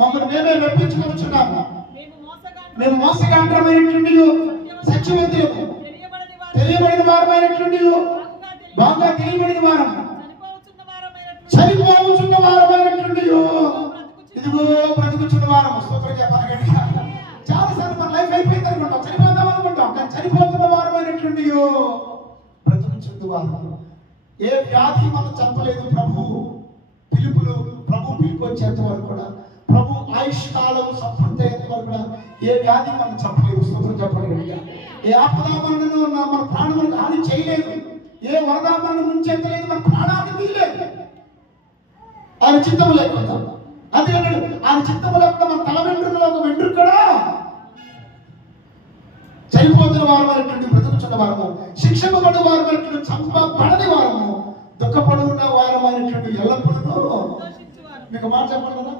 మమ్మల్ని మేమే మెప్పించుకొనుచున్నాము. మేము మోసగాండ్రమైనటువంటి సత్యవంతులకు తెలియబడిన వారమైనటువంటి బాగా తెలియబడిన వారం చనిపోవచ్చున్న వారమైనటువంటి ఇదిగో బ్రతుకుచున్న వారం. స్తోత్రం చెప్పాలి. చాలాసార్లు మన లైఫ్ అయిపోయింది అనుకుంటాం, చనిపోతాం అనుకుంటాం, కానీ చనిపోతున్న వారమైనటువంటి బ్రతుకుచున్న వారం. ఏ వ్యాధి మనం చంపలేదు. ప్రభు పిలుపు వచ్చేంత వరకు కూడా, ప్రభు ఆయుష్ కాలం సంపూర్తి అయ్యేంత వరకు కూడా ఏ వ్యాధి మనం చంపలేదు. స్తోత్రం చెప్పండి. ఏ ఆపదామరణను మన ప్రాణములకు హాని చేయలేదు. ఏ వరదామరణం ముంచెత్తలేదు. మన ప్రాణాన్ని తీయలేదు. ఆయన చిత్తము లేకుండా, అదే ఆయన చిత్తము లేకుండా మన తల వెంట్రుకలో ఒక వెంట్రుక కూడా చనిపోతున్న వారమైనటువంటి బ్రతుకుచున్న వారము, శిక్షకు పడు వారమైనటువంటి చంపబడని వారము, దుఃఖపడున్న వారమైనటువంటి ఎల్లప్పుడూ. మీకు మాట చెప్పండి కదా,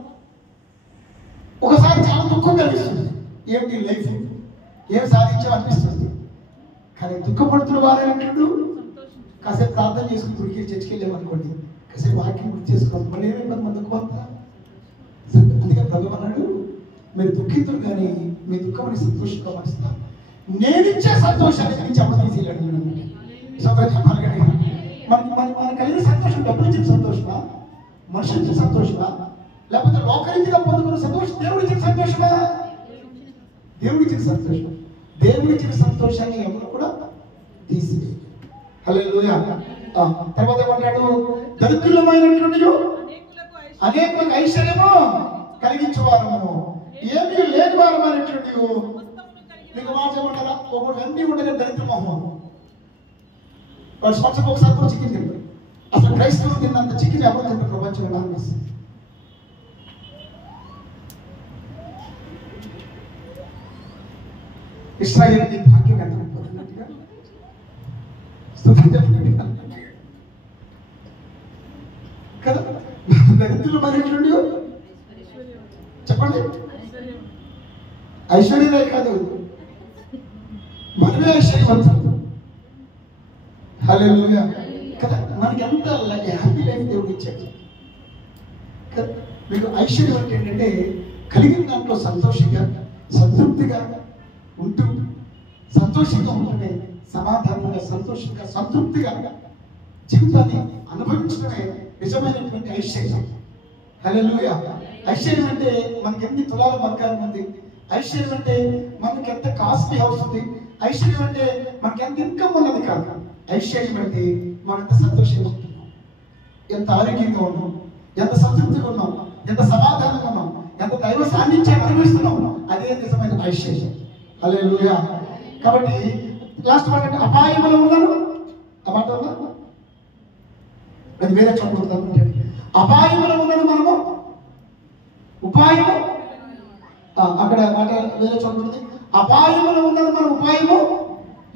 ఒకసారి చాలా దుఃఖం కలిగిస్తుంది. ఏమిటి లైఫ్, ఏం సాధించామనిపిస్తుంది. కానీ దుఃఖపడుతున్న వారైనటువంటి కాసేపు ప్రార్థన చేసుకుని గుడికి చర్చికి వెళ్ళామనుకోండి, కాసేపు వాక్యం గుర్తు చేసుకోవాలి, మళ్ళీ ఏమైపోతుంది మన దుఃఖం అంతా. అందుకే ప్రభు అన్నాడు, మీరు దుఃఖితులు కానీ మీ దుఃఖం సంతోషంగా మరుస్తారు. నేనిచ్చే సంతోషాన్ని నుంచి అప్పుడు తీసేయాలి. మన కలిగిన సంతోషం డబ్బులు ఇచ్చిన సంతోషమా, మనిషి ఇచ్చిన సంతోషమా, లేకపోతే లోకరీతిగా పొందుకున్న సంతోషం దేవుడు ఇచ్చిన సంతోషమా? దేవుడు ఇచ్చిన సంతోషం. దేవుడు ఇచ్చిన సంతోషాన్ని ఎవరు కూడా తీసి. హల్లెలూయా. తర్వాత ఏమన్నాడు, దరిద్రులమైనటువంటి అనేకులకు ఐశ్వర్యము కలిగించేవారము, ఏమీ లేని వారమైనటువంటి. మీకు మాట చెప్పంటారా, ఒకటి అన్ని ఉండగా దరిద్ర మొహం. వాడు సంవత్సరం ఒకసారి కూడా చికెన్ తింటారు. అసలు క్రైస్తవులు తిన్నంత చికెన్ ఎవరు తింటారు ప్రపంచంలో అనిపిస్తుంది. ఇశ్రాయేలు భాగ్యం ఎంత పోతున్నట్టుగా కదా. దరిద్రులు మరేటువంటి చెప్పండి, ఐశ్వర్యమే కాదు మనమే ఐశ్వర్యవంతులు. హల్లెలూయా కదా. మనకి ఎంత హ్యాపీ లైఫ్ దేవుడు ఇచ్చాడు కదా. మీకు ఐశ్వర్యం అంటే ఏంటంటే కలిగిన దాంట్లో సంతోషంగా సంతృప్తిగా ఉంటూ, సంతోషంగా ఉంటూనే సమాధానంగా సంతోషంగా సంతృప్తిగా జీవితాన్ని అనుభవించడమే నిజమైనటువంటి ఐశ్వర్యం. హల్లెలూయా. ఐశ్వర్యం అంటే మనకి ఎన్ని తులాల బంగారం ఉంది, ఐశ్వర్యం అంటే మనకి ఎంత కాస్ట్లీ హౌస్ ఉంది, ఐశ్వర్యం అంటే మనకి ఎంత ఇన్కమ్ ఉన్నది కాదు. ఐశ్వర్యం అంటే మనం ఎంత సంతోషంగా ఉంటున్నాం, ఎంత ఆరోగ్యంగా ఉన్నాం, ఎంత సంతృప్తిగా ఉన్నాం, ఎంత సమాధానంగా ఉన్నాం, ఎంత దైవ సాన్నిధ్యాన్ని అనుభవిస్తున్నాం, అదే నిజమైన ఐశ్వర్యం. హల్లెలూయా. కాబట్టి లాస్ట్ మాట అంటే అపాయములో ఉన్నాను. ఆ మాట ఉందా? అది వేరే చోట ఉందాం. అపాయములో ఉన్నాను మనము, ఉపాయము అక్కడ మాట వేరే చోట ఉంటుంది. అపాయములో ఉన్నది మనం ఉపాయము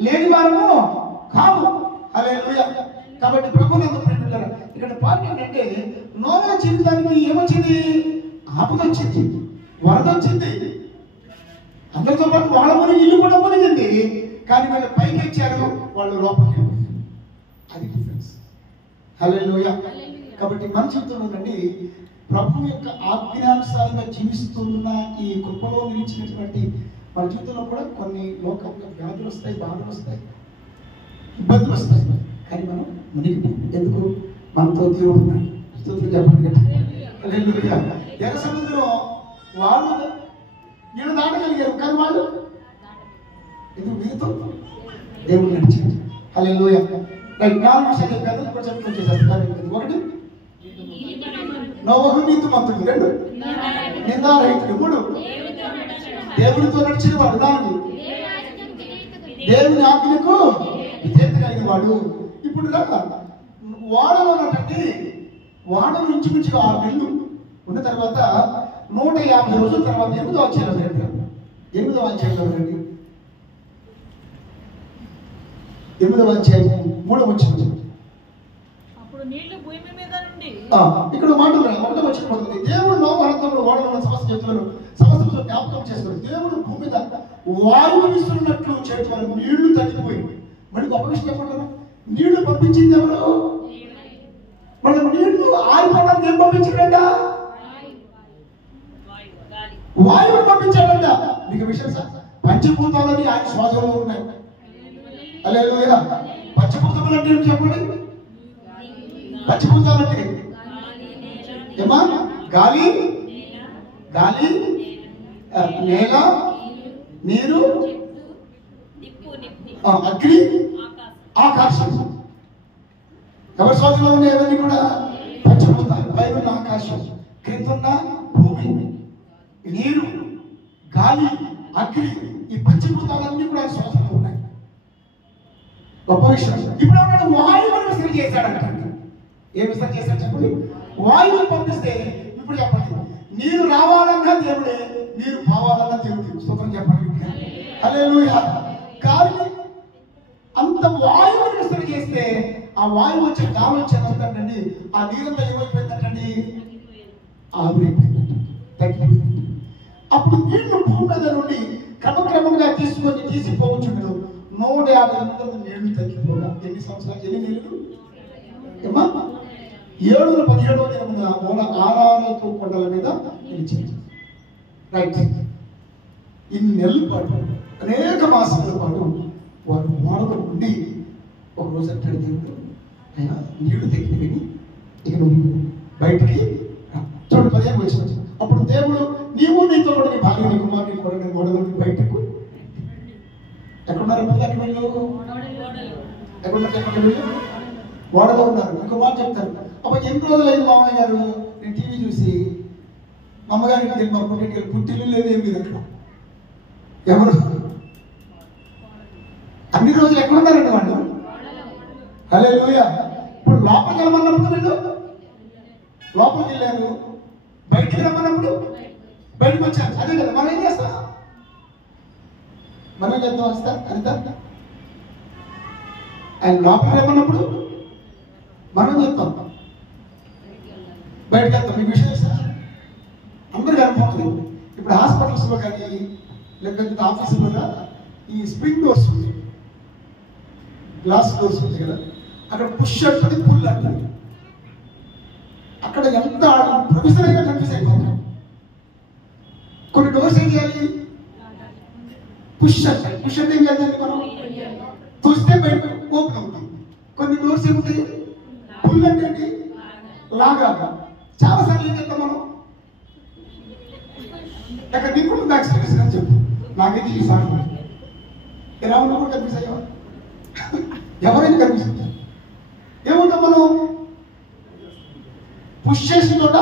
లేని వారము కాము. హల్లెలూయా. కాబట్టి ప్రభునందు ప్రియులారా, ఇక్కడ పాయింట్ ఏంటంటే నోవా జీవితానికి ఏమొచ్చింది? ఆపద వచ్చింది, వరద వచ్చింది, అందరితో పాటు వాళ్ళ మునిగి ఇల్లు కూడా మునిగింది. కానీ వాళ్ళు పైకి వచ్చారు, వాళ్ళు లోపలికి వెళ్ళారు. అది డిఫరెన్స్. హల్లెలూయా. కాబట్టి మన జీవితంలో నుండి ప్రభు యొక్క ఆజ్ఞానుసారంగా జీవిస్తున్న ఈ కృపలో నిలిచినటువంటి మన జీవితంలో కూడా కొన్ని లోకంలో వ్యాధులు వస్తాయి, బాధలు వస్తాయి, ఇబ్బందులు వస్తాయి. కానీ మనం మునిగి ఎందుకు? మనతో దేవుడు ఉన్నాడు. స్తోత్రం చెప్పండి. హల్లెలూయా. ఎర్ర సముద్రం వాళ్ళు నేను దాటగలిగారు, కానీ వాళ్ళు ఎందుకు? మీతో దేవుడు నడిచాడు. హల్లెలూయా. 4 విషయాలు చెప్పాను, ఇప్పుడు చెప్తూ చేసేస్తాను. ఒకటి, నోవహు నీతిమంతుడు. 2, నిందారహితుడు. 3, దేవుడితో నడిచిన వాడు. 4, దేవుని ఆజ్ఞకు విధేయత కలిగిన వాడు. ఇప్పుడు వాడలో ఉన్నటువంటి వాడలు ఇంచుమించుగా 6 నెలలు ఉన్న తర్వాత 150 రోజుల తర్వాత 8వ అధ్యాయంలో రండి. 8వ అధ్యాయంలో రండి. 8వ అధ్యాయం 3వ వచనం. అప్పుడు నీళ్లు భూమి మీద నుండి ఇక్కడ మాట 1వ వచనం పడుతుంది. దేవుడు నోవహుతో ఓడలో సమస్త జంతువులను సమస్త జ్ఞాపకం పంపించేస్తారు. దేవుడు భూమి మీద వాయువు విస్తున్నట్లు చేయడం వల్ల నీళ్లు తగ్గిపోయింది. మళ్ళీ గొప్ప విషయం చెప్పంటారు, నీళ్లు పంపించింది ఎవరు? మనం నీళ్లు ఆరిపోవడానికి ఏం పంపించాడంట? వాయువు పంపించాడంట. మీకు విషయం సార్, పంచభూతాలని ఆయన శ్వాసంలో ఉన్నాయి. హల్లెలూయా. పంచభూతములు అంటే ఏం చెప్పండి? పంచభూతాలంటే ఏమా? గాలి, గాలి, నేల, నీరు, అగ్ని, ఆకాశం. ఎవరి శ్వాసంలో ఉన్నాయి? ఎవరిని కూడా పంచభూతాలు. పైన ఆకాశం, క్రిందున్న భూమి, నీరు, గాలి, అగ్ని, ఈ పంచభూతాలన్నీ కూడా శ్వాసంలో ఉన్నాయి. గొప్ప విషయం. ఇప్పుడు ఏమన్నా వాయువుని విసర్జన చేశాడంట. ఏం విసర్జన చేశాడు చెప్పండి? వాయువుని పంపిస్తే ఇప్పుడు చెప్పండి, నీరు రావాలన్నా దేవుడే, నీరు పోవాలన్నా దేవుడు. స్తోత్రం చెప్పండి. హల్లెలూయా. గాలి అంత వాయువుని విసర్జన చేస్తే ఆ వాయువు వచ్చే గాలి వచ్చేదంటండి, ఆ నీరంతా ఏమైపోయిందంటండి? ఆవిరైపోయిందంట, తగ్గిపోయిందంట. అప్పుడు నీళ్లు భూమి మీద నుండి క్రమక్రమంగా తీసిపోవచ్చుండదు. 150 నిమిషాలు నీళ్లు తగ్గిపోగా ఎన్ని సంవత్సరాలు? ఎన్ని నీళ్లు? 717వ దినమున మూల ఆరాధనతో కొండల మీద నిలిచింది. రైట్. ఇన్ని నెలల పాటు, అనేక మాసాల పాటు వారు మూలలో ఉండి ఒక రోజు అంటాడు దేవుడు, అయ్యా నీళ్లు తగ్గిపోయి ఇక నువ్వు బయటికి చూడు. 15 వచ్చిన అప్పుడు దేవుడు, నీవు నీతో కూడా నీ భార్య, నీ కుమారుని కూడా నేను ఓడగలిగి బయటకు. ఎక్కడున్నారు? ఎక్కడ వెళ్ళు? ఎక్కడున్నారు? ఎక్కడ వెళ్ళు? ఓడలో ఉన్నారు. ఇంకో మాట చెప్తారు, అప్పుడు ఎన్ని రోజులైంది మామయ్య గారు నేను టీవీ చూసి, మా అమ్మగారికి వెళ్ళి, మా పుట్టికి వెళ్ళి, పుట్టిల్లు లేదు, ఏం లేదు అక్కడ. ఎవరు? అన్ని రోజులు ఎక్కడ ఉన్నారండి వాళ్ళు? హల్లెలూయా. ఇప్పుడు లోపలికి వెళ్ళమన్నప్పుడు వీళ్ళు లోపలికి వెళ్ళారు, బయటికి రమ్మన్నప్పుడు బయటకు వచ్చారు. అదే కదా మనం ఏం చేస్తాం? మనం చేద్దాం వస్తా అంతా. ఆయన లోపలికి రమ్మన్నప్పుడు మనం చెప్తాం, బయటకు వెళ్తాం. మీకు విషయం సార్ అందరికీ అనుకుంటుంది. ఇప్పుడు హాస్పిటల్స్లో కానీ లేకపోతే ఆఫీసులో ఈ స్ప్రింగ్ డోర్స్ ఉంది, గ్లాస్ డోర్స్ ఉంది కదా, అక్కడ పుష్ అంటుంది, పుల్ అంటుంది. అక్కడ ఎంత ప్రొఫెసర్ అయినా కన్ఫ్యూజ్ అయిపోతాం. కొన్ని డోర్స్ ఏం చేయాలి? పుష్ అంటాయి. పుష్ అంటే ఏం చేయాలి? మనం చూస్తే బయట ఓపెన్ అవుతుంది. కొన్ని డోర్స్ ఏముంటాయి? పుల్ అంటే లాగా. చాలా సార్లు ఏం చెప్తాం మనం, అక్కడ నీకు నాకు సర్వీస్ అని చెప్పు, నాకైతే ఈ సార్ ఎలా ఉన్నా కూడా కన్ఫ్యూజ్ అయ్యా. ఎవరైనా కన్ఫ్యూజ్ అవుతారు. ఏముంటాం మనం? పుష్ చేసిన చోట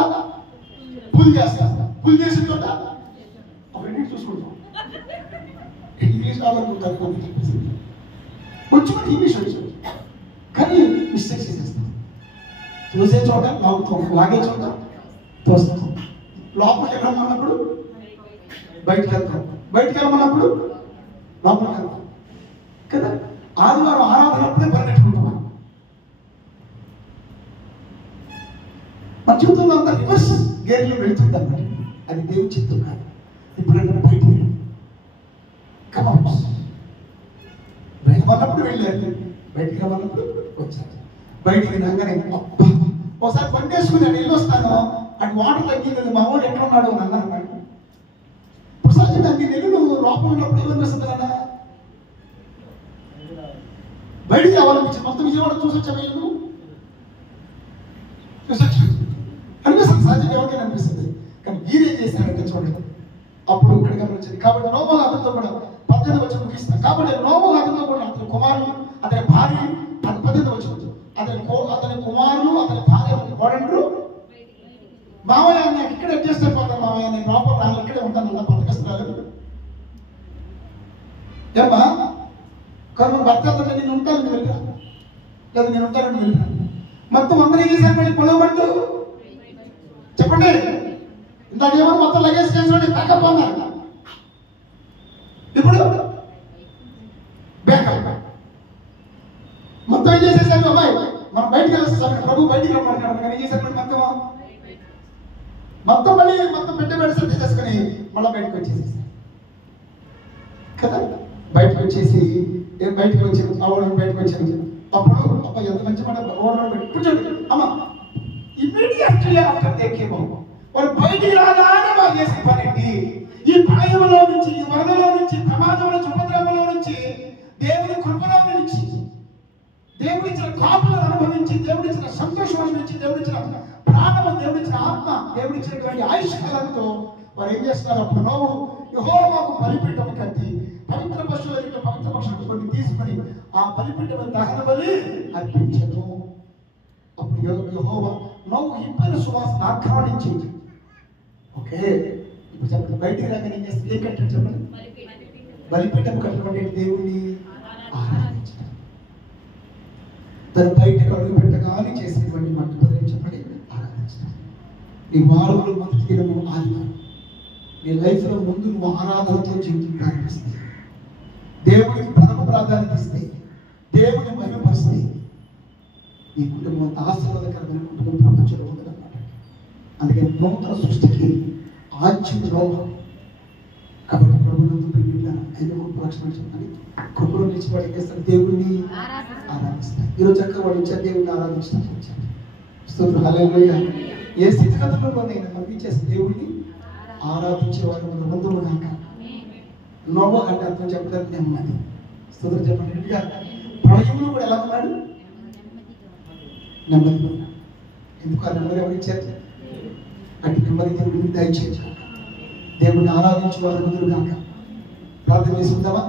పుల్ చేస్తాం, పుల్ చేసిన చోట అవన్నీ చూసుకుంటాం. ఇంగ్లీష్ రావాలనుకుంటారు కొంచెం ఇంగ్లీష్ వచ్చి, కానీ మిస్టేక్స్ చేసేస్తాం. చూసే చోట లాగుతాం, లాగే చోట తోస్తాం. లోపలికి వెళ్ళమన్నప్పుడు బయటకు వెళ్తాం, బయటకు వెళ్ళమన్నప్పుడు లోపలికి వెళ్తాం కదా. ఆదివారం ఆరాధనప్పుడే పరిగెట్టుకుంటాం. మన జీవితంలో అంతా రివర్స్ గేర్లో వెళ్తుంది అన్నమాట. అది దేవుని చిత్తం కాదు. ఇప్పుడు బయట వెళ్ళమన్నప్పుడు వెళ్ళారు, బయటికి రమ్మన్నప్పుడు వచ్చారు. బయటికి రాగానే అబ్బా, ఒకసారి బండి వేసుకుని నేను వెళ్ళొస్తాను, అటు వాటర్ తగ్గింది, మా వాడు ఎక్కడ ఉన్నాడు అని అన్నాడు. ఇప్పుడు సహజంగా అన్ని నెలలు లోపల ఉన్నప్పుడు ఏమనిపిస్తుంది కదా, బయటికి రావాలనిపించింది. మొత్తం విజయవాడ చూసొచ్చా వీళ్ళు? చూసొచ్చు అనిపిస్తుంది, సహజంగా ఎవరికైనా అనిపిస్తుంది. కానీ మీరేం చేశారంటే చూడండి, అప్పుడు ఇక్కడ గమనించింది. కాబట్టి నోబహు అతనితో కూడా 18 వచ్చి ముగిస్తాం. కాబట్టి నోబహు అతనితో కూడా అతని కుమారులు, అతని భార్య, అది 18 వచ్చి అతని కుమారులు, అతని భార్య, అతని కోడండ్రు, మామయ్య నాకు ఇక్కడ అడ్జస్ట్ అయిపోతాను, మామయ్య నేను లోపల రాను, ఇక్కడే ఉంటాను అన్న బతకస్తున్నారు. ఏమ్మా కానీ భర్త అతను నేను ఉంటాను వెళ్ళా, లేదా నేను ఉంటానని వెళ్ళా. మొత్తం అందరూ ఏం చేశారు? మళ్ళీ పొలవబట్టు చెప్పండి. ఇందాకేమో మొత్తం లగేజ్ చేసి బ్యాకప్ అన్నారు. ఇప్పుడు బ్యాకప్ మొత్తం ఏం చేసేసారు? అబ్బాయి మనం బయటికి వెళ్ళేస్తాం, ప్రభు బయటికి రమ్మంటున్నాడు. కానీ ఏం చేశారు? మొత్తం మళ్ళీ మొత్తం పెట్టే పెడితే తీసేసుకుని మళ్ళీ బయటకు వచ్చేసేసారు. కదా. బయటకు వచ్చేసి బయటకు వచ్చాను, ఆవిడ బయటకు వచ్చాను. అప్పుడు అబ్బా ఎంత మంచి మాట కూర్చోండి అమ్మ. Immediately after they came out, వారు బయటికి రాగానే వారు చేసే పని ఏంటి? ఈ భయంలో నుంచి, ఈ వరదలో నుంచి, ప్రమాదంలో నుంచి, ఉపద్రవంలో నుంచి, దేవుని కృపలో నుంచి, దేవుడిచ్చిన కాపులను అనుభవించి, దేవుడిచ్చిన సంతోషం నుంచి, దేవుడిచ్చిన ప్రాణము, దేవుడిచ్చిన ఆత్మ, దేవుడిచ్చినటువంటి ఆయుష్కాలంతో వారు ఏం చేస్తున్నారు? అప్పుడు నోవు యెహోవాకు బలిపీఠం కట్టి పవిత్ర పశువులను కొన్ని తీసుకొని ఆ బలిపీఠం దహన బలి అర్పించను. అప్పుడు యెహోవా నోవు హిబ్బైన సువాసన ఆక్రమించింది. ఓకే, ఇప్పుడు చెప్పండి, బయటికి రాగానే ఏం చేస్తుంది? ఏం కట్టాడు చెప్పండి? బలిపీఠం కట్టడం దేవుని ఆరాధించడం. తన బయటకు అడుగు పెట్టగానే చేసినటువంటి మొట్టమొదటి చెప్పండి ఆరాధించడం. నీ వారంలో మొదటి దినము ఆదివారం. నీ లైఫ్లో ముందు నువ్వు ఆరాధనతో జీవితం ప్రారంభిస్తే, దేవుడికి ప్రథమ ప్రాధాన్యత ఇస్తే, దేవుడిని మహిమపరిస్తే, నీ కుటుంబం అంత ఆశీర్వాదకరమైన కుటుంబం ప్రపంచంలో ఉండదన్నమాట. అందుకని నూతన సృష్టికి ఆద్యం లోపం. కాబట్టి ప్రభుత్వం పిలిపిల్లాను 5 లక్షలు చెప్పండి. కృపలో నిలిచివాడు ఏం చేస్తారు? దేవుడిని ఆరాధిస్తారు. ఈరోజు చక్కగా వాడు వచ్చారు, దేవుడిని ఆరాధించడానికి వచ్చారు. స్తోత్రం, హల్లెలూయా. ఏ స్థితిగతుల్లోనైనా పంపించేసి దేవుడిని ఆరాధించేవాడు ముందు కాక. నోవా అంటే అర్థం చెప్పడానికి నెమ్మది. స్తోత్రం చెప్పండి. ప్రళయంలో కూడా ఎలా ఉన్నాడు? నెమ్మది ఉన్నాడు. ఎందుకు ఆ నెమ్మది ఎవరు ఇచ్చారు? అటు నెమ్మది దేవుడిని దయచేయచ్చు. దేవుడిని ఆరాధించే వారు ముందు కాక. ప్రార్థన చేసుకుందామా?